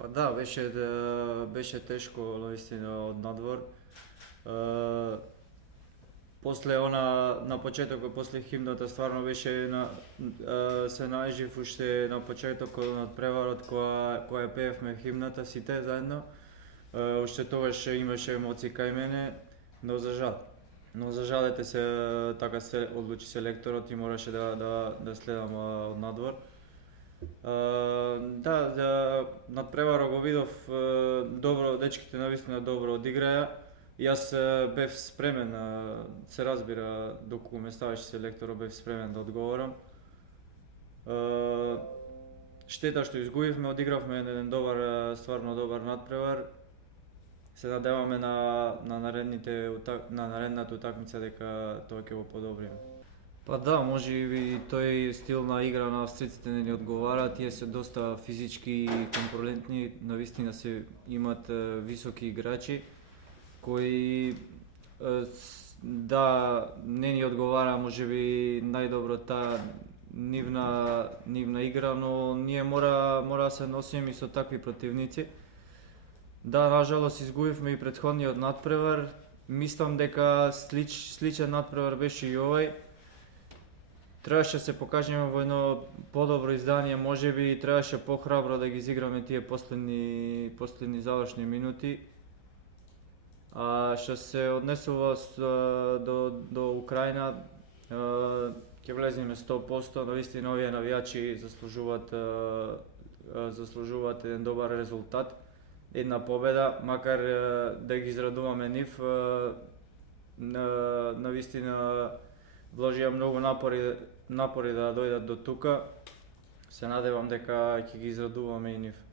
Pa da, беше тешко наистина од надвор. Е, После на почетокот, после химната стварно беше се најжив уште на почетокот на надпреварот која ја пеевме химната сите заедно. Уште тогаш имаше емоции кај мене, но за жал. Но за жал се така се одлучи селекторот и мораше да следам од надвор. Да, надпреварот го видов добро, дечките навистина добро одиграја. Јас бев спремен, се разбира, доколку ме ставеше селекторот, бев спремен да одговорам. Штета што изгубивме, одигравме еден добар, стварно добар надпревар. Се надеваме на наредната утакмица дека тоа ќе го подобриме. Па да, може би тој стил на игра на австриците не ни одговара, тие се доста физички и конкурентни, навистина се имат високи играчи кои да не ни одговара можеби најдобро таа нивна игра, но ние мора да се носиме и со такви противници. Да, нажалост изгубивме и претходниот надпревар. Мислам дека сличен надпревар беше и овој. Требаше да се покажеме во едно подобро издание, можеби требаше похрабро да ги изиграме тие последни завршни минути. А што се однесува до Украина, ќе влеземе 100%, навистина овие навијачи заслужуваат еден добар резултат, една победа, макар да ги израдуваме нив, навистина вложија многу напори да дојдат до тука. Се надевам дека ќе ги израдуваме и нив.